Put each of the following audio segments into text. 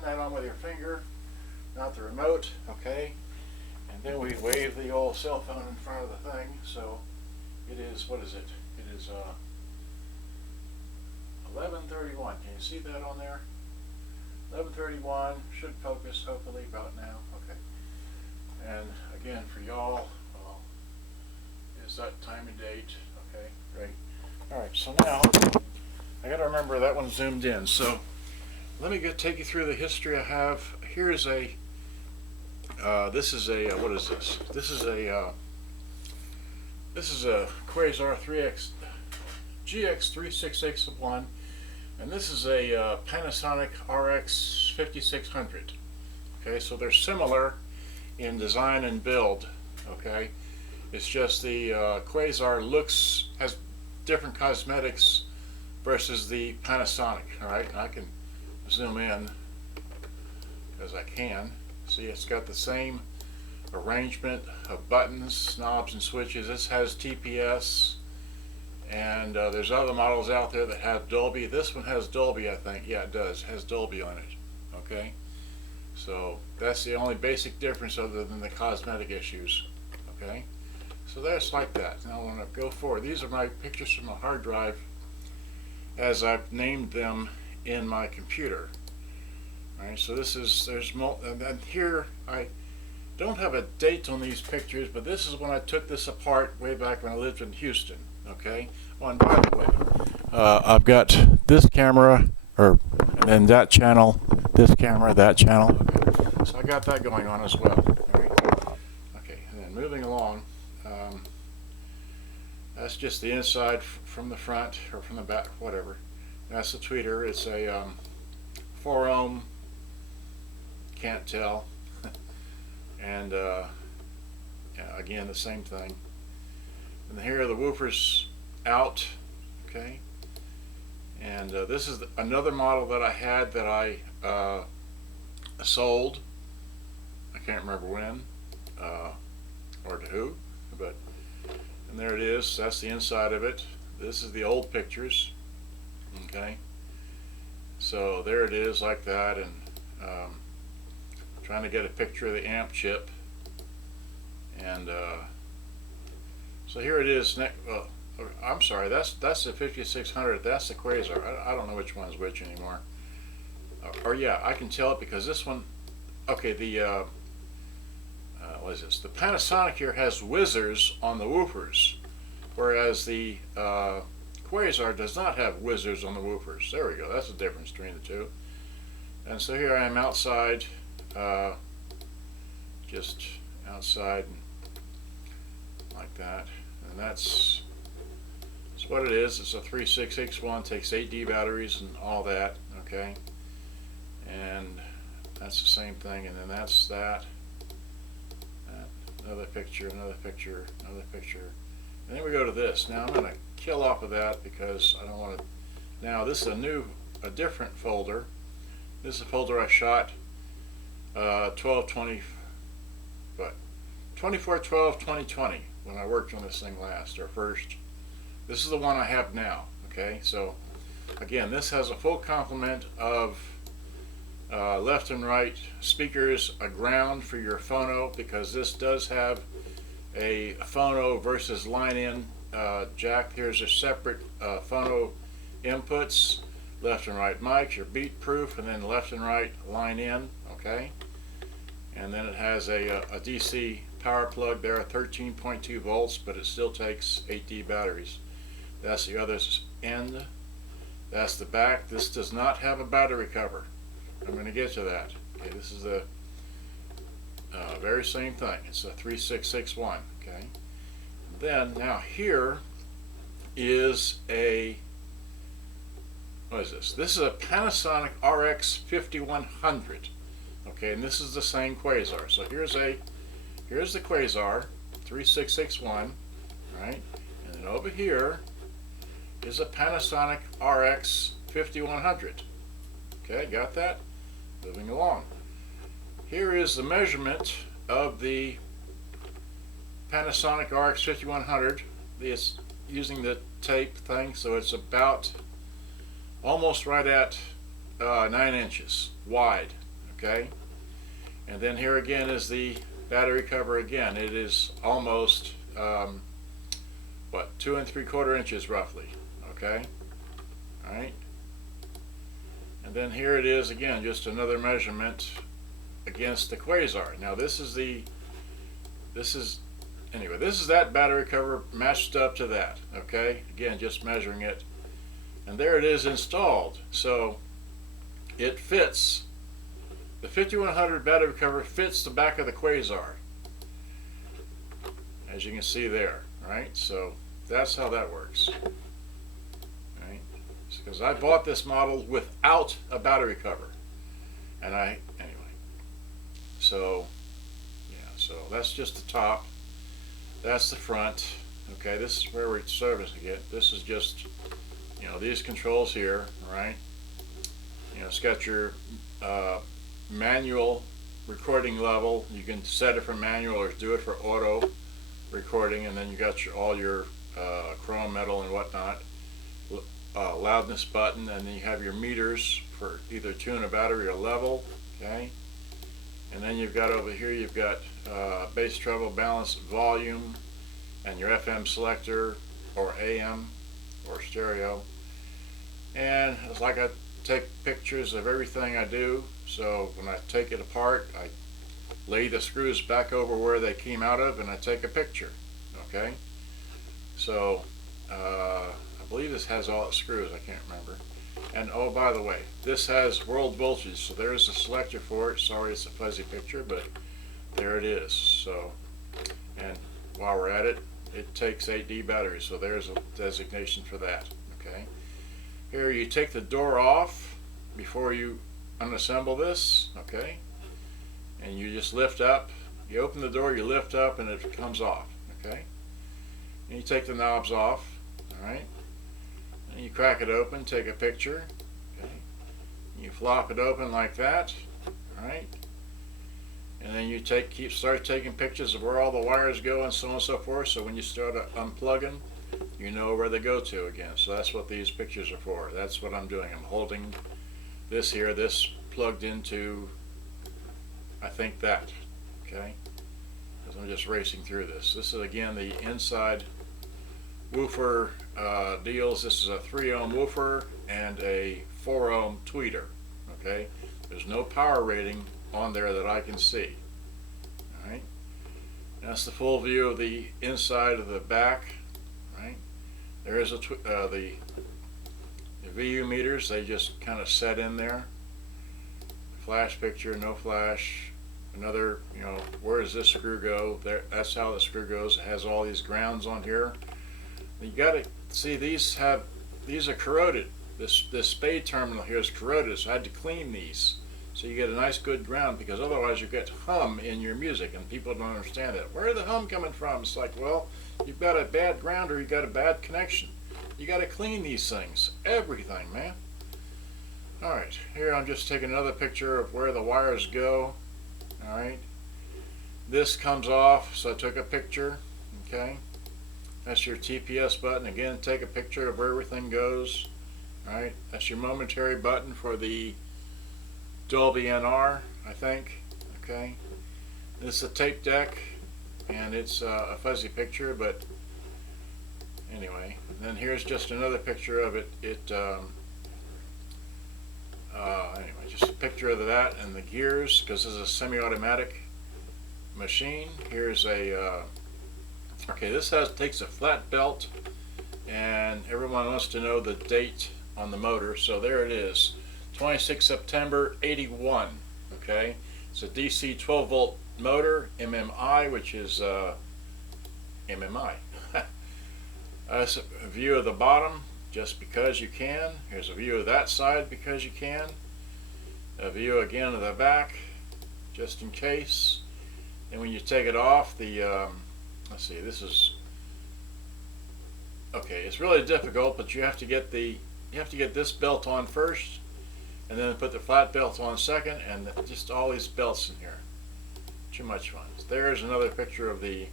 turn that on with your finger, not the remote, okay? And then we wave the old cell phone in front of the thing. So it is, what is it? It is 11:31. Can you see that on there? 11:31, should focus hopefully about now. Okay. And again, for y'all, is that time and date? Okay, great. All right, so now I got to remember that one's zoomed in. So let me take you through the history I have. Here's a, this is a, what is this? This is a Quasar GX3661, and this is a Panasonic RX-5600. Okay, so they're similar in design and build. Okay, it's just the Quasar has different cosmetics versus the Panasonic. All right, and I can zoom in as I can. See, it's got the same arrangement of buttons, knobs, and switches. This has TPS, and there's other models out there that have Dolby. This one has Dolby, I think. Yeah, it does. It has Dolby on it. Okay, so that's the only basic difference other than the cosmetic issues. Okay, so that's like that. Now I want to go forward. These are my pictures from a hard drive as I've named them in my computer. All right, so this is, and here I don't have a date on these pictures, but this is when I took this apart way back when I lived in Houston. Okay. Oh, and by the way, I've got this camera, and then that channel, this camera, that channel. Okay. So I got that going on as well. All right. Okay, and then moving along, that's just the inside from the front or from the back, whatever. That's the tweeter. It's a 4 ohm. Can't tell. And yeah, again, the same thing. And here are the woofers out. Okay. And this is another model that I had that I sold. I can't remember when or to who, but and there it is. That's the inside of it. This is the old pictures. Okay. So there it is, like that, and trying to get a picture of the amp chip. And so here it is. I'm sorry, that's the 5600. That's the Quasar. I don't know which one's which anymore. Or yeah, I can tell it because this one. Okay, the what is this? The Panasonic here has whizzers on the woofers, whereas the Quasar does not have whizzers on the woofers. There we go. That's the difference between the two. And so here I am outside, just outside, like that. And that's what it is. It's a 3661. Takes 8D batteries and all that. Okay. And that's the same thing. And then that's that. Another picture. Another picture. Another picture. And then we go to this. Now I'm going to kill off of that because I don't want to. Now this is a different folder. This is a folder I shot 24/12/2020 when I worked on this thing last, or first. This is the one I have now. Okay, so again, this has a full complement of left and right speakers, a ground for your phono, because this does have a phono versus line-in jack. Here's a separate phono inputs, left and right mics, your beat proof, and then left and right line in. Okay, and then it has a DC power plug there, 13.2 volts, but it still takes 8D batteries. That's the other end. That's the back. This does not have a battery cover. I'm going to get to that. Okay, this is the very same thing. It's a 3661. Okay. Then now here is a, what is this? This is a Panasonic RX-5600. Okay, and this is the same Quasar. So here's the Quasar 3661, right? And then over here is a Panasonic RX-5100. Okay, got that? Moving along. Here is the measurement of the Panasonic RX-5100. It's using the tape thing, so it's about almost right at 9 inches wide. okay? And then here again is the battery cover again. It is almost, what, 2 3/4 inches roughly, okay? All right. And then here it is again, just another measurement against the Quasar. Now this is that battery cover matched up to that, okay? Again, just measuring it. And there it is installed. So it fits, the 5100 battery cover fits the back of the Quasar, as you can see there, right? So that's how that works, right? Because I bought this model without a battery cover, and anyway, so yeah, so that's just the top, that's the front, okay? This is where we're servicing it. This is just, you know, these controls here, right? You know, it's got your manual recording level. You can set it for manual or do it for auto recording, and then you got all your chrome metal and whatnot, loudness button, and then you have your meters for either tune a battery or level, okay? And then you've got over here, you've got bass, treble, balance, volume, and your FM selector or AM or stereo. And it's like I take pictures of everything I do, so when I take it apart, I lay the screws back over where they came out of and I take a picture, okay? So I believe this has all the screws, I can't remember. And oh, by the way, this has world voltage, so there's a selector for it. Sorry it's a fuzzy picture, but there it is. So, and while we're at it, it takes 8D batteries, so there's a designation for that, okay? Here you take the door off before you unassemble this, okay? And you just lift up, you open the door, you lift up, and it comes off, okay? And you take the knobs off, all right? And you crack it open, take a picture, okay? You flop it open like that, all right? And then you start taking pictures of where all the wires go and so on and so forth, so when you start unplugging, you know where they go to again. So that's what these pictures are for. That's what I'm doing. I'm holding this here, this plugged into, I think that, okay? Because I'm just racing through this. This is again the inside woofer deals. This is a 3 ohm woofer and a 4 ohm tweeter, okay? There's no power rating on there that I can see, all right? That's the full view of the inside of the back, right? There is the VU meters, they just kind of set in there. Flash picture, no flash. Another, you know, where does this screw go? There, that's how the screw goes. It has all these grounds on here. You got to see these are corroded. This spade terminal here is corroded, so I had to clean these so you get a nice good ground, because otherwise you get hum in your music and people don't understand that. Where are the hum coming from? It's like, well, you've got a bad ground or you've got a bad connection. You got to clean these things, everything, man. All right, here I'm just taking another picture of where the wires go. All right, this comes off, so I took a picture, okay? That's your TPS button. Again, take a picture of where everything goes. All right, that's your momentary button for the Dolby NR, I think, okay? This is a tape deck, and it's a fuzzy picture, but anyway. And then here's just another picture of it. Anyway, just a picture of that and the gears, because this is a semi-automatic machine. Here's a okay, this takes a flat belt, and everyone wants to know the date on the motor, so there it is, 26 September 81, okay? It's a DC 12 volt motor, MMI, which is MMI. That's a view of the bottom, just because you can. Here's a view of that side, because you can. A view again of the back, just in case. And when you take it off, let's see, this is, okay, it's really difficult, but you have to get this belt on first, and then put the flat belt on second, and just all these belts in here. Too much fun. There's another picture of the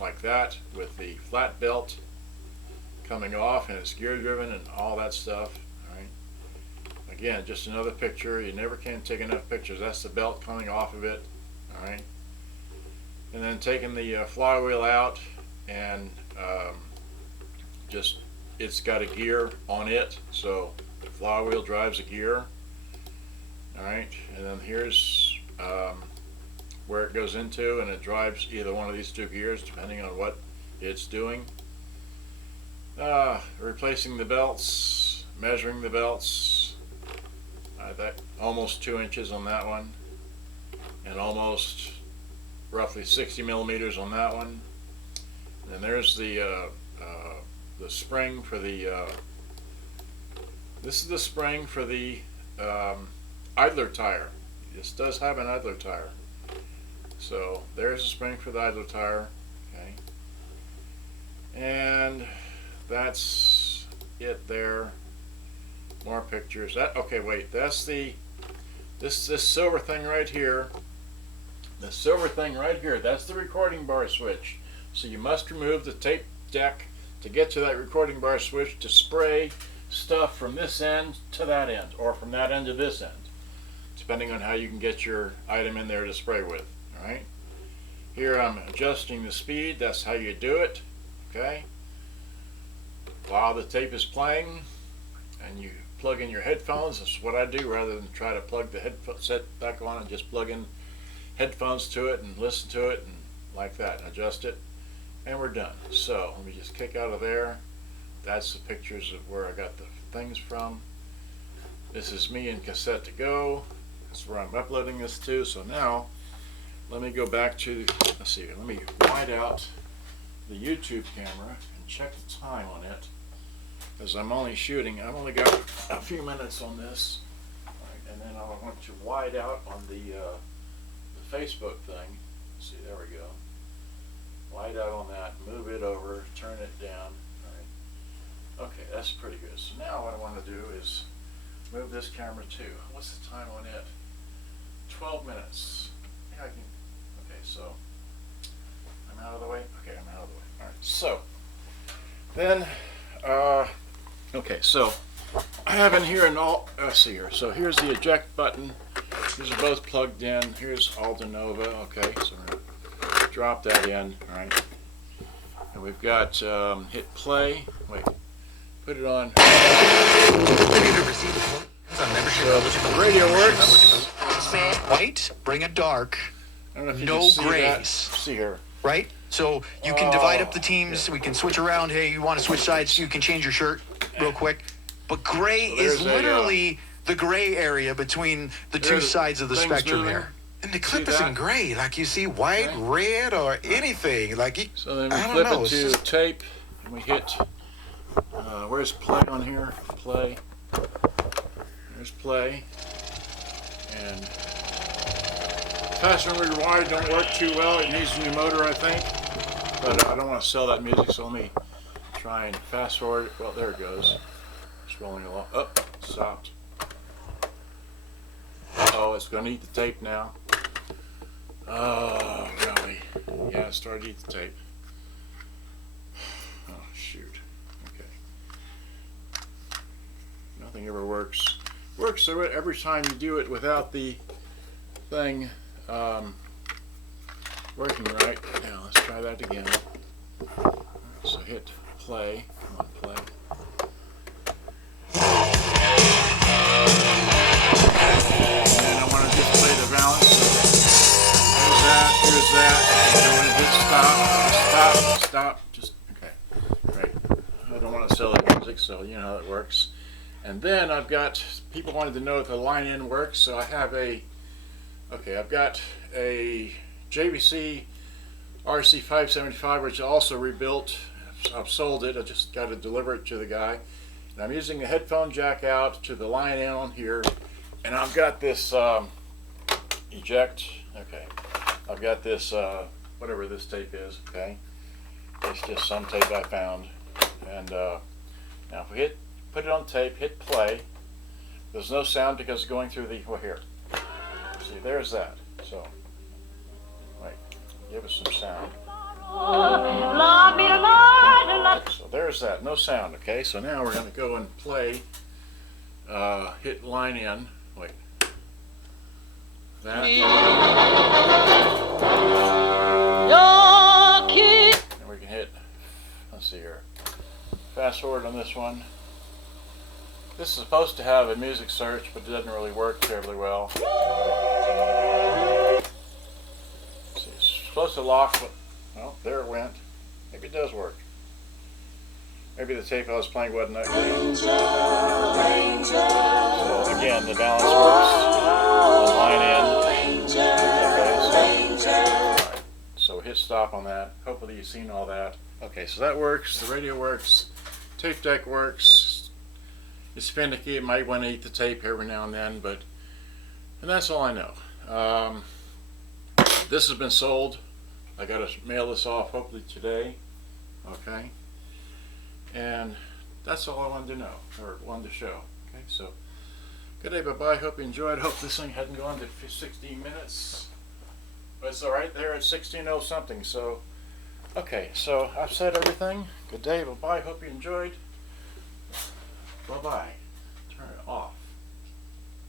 like that, with the flat belt coming off, and it's gear driven and all that stuff. All right. again, just another picture. You never can take enough pictures. That's the belt coming off of it. All right. And then taking the flywheel out, and just, it's got a gear on it, so the flywheel drives a gear. All right. And then here's where it goes into, and it drives either one of these two gears depending on what it's doing. Replacing the belts, measuring the belts, that almost 2 inches on that one, and almost roughly 60 millimeters on that one. And there's the spring for the this is the spring for the idler tire. This does have an idler tire. So there's a spring for the idler tire. Okay. And that's it there. More pictures. Okay, wait, that's this silver thing right here. The silver thing right here, that's the recording bar switch. So you must remove the tape deck to get to that recording bar switch to spray stuff from this end to that end, or from that end to this end, depending on how you can get your item in there to spray with. Alright? Here I'm adjusting the speed. That's how you do it. Okay? While the tape is playing and you plug in your headphones, that's what I do, rather than try to plug the headphone set back on, and just plug in headphones to it and listen to it and like that, adjust it, and we're done. So let me just kick out of there. That's the pictures of where I got the things from. This is me in cassette to go. That's where I'm uploading this to. So now let me go back to, let's see, let me wide out the YouTube camera and check the time on it, because I'm only shooting, I've only got a few minutes on this. All right, and then I want to wide out on the Facebook thing. Let's see, there we go. Wide out on that, move it over, turn it down. All right. Okay, that's pretty good. So now what I want to do is move this camera too. What's the time on it? 12 minutes. Yeah, I can. Okay, so I'm out of the way. Okay, I'm out of the way. All right. So then, okay, so I have in here an all. Let's see here. So here's the eject button. These are both plugged in. Here's Altanova. Okay, so we're gonna drop that in. All right. And we've got hit play. Wait, put it on. So the radio works. White, bring it dark. I don't know if you no can see grays. that. See here. Right? So you can divide up the teams. We can switch around. Hey, you want to switch sides? You can change your shirt real quick. But gray So is there's literally the gray area between the two there's sides of the things spectrum moving. here. And the clip See that? isn't gray, like you see white, Okay. red, or anything. Like it, So then we I don't flip know, it it's to just- tape, and we hit. Where's play on here? Play. There's play. And fast and rewind don't work too well. It needs a new motor, I think. But I don't want to sell that music, so let me try and fast forward. Well, there it goes. It's rolling along. Oh, stopped. Oh, it's going to eat the tape now. Oh, golly. Yeah, it started to eat the tape. Oh, shoot. Okay. Nothing ever works. Works so every time you do it without the thing working right. Now, let's try that again. Right, so hit play. Come on, play. And I want to just play the balance. There's that, here's that. Okay, I want to hit stop, stop, just, okay, right. I don't want to sell the music, so you know how it works. And then I've got, people wanted to know if the line in works, so I have a, okay, I've got a JVC RC575, which I also rebuilt. I've sold it, I just got to deliver it to the guy. And I'm using the headphone jack out to the line in on here. And I've got this eject, okay. I've got this, whatever this tape is, okay. It's just some tape I found. And now if we put it on tape, hit play, there's no sound because it's going through the, well here. See, there's that. So, wait, give us some sound. So there's that, no sound, okay? So now we're going to go and play hit line in. Wait. That. And we can hit, let's see here. Fast forward on this one. This is supposed to have a music search, but it doesn't really work terribly well. See, it's supposed to lock, but, well, there it went. Maybe it does work. Maybe the tape I was playing wasn't that great. So again, the balance works. Line in. Okay, so hit stop on that. Hopefully you've seen all that. Okay, so that works. The radio works. Tape deck works. It's finicky. It might want to eat the tape every now and then, and that's all I know. This has been sold. I got to mail this off hopefully today. Okay. And that's all I wanted to know, or wanted to show. Okay, so good day, bye-bye. Hope you enjoyed. Hope this thing hadn't gone to 16 minutes. But it's all right there at 16:0 something. So, okay, so I've said everything. Good day, bye-bye. Hope you enjoyed. Bye-bye. Turn it off.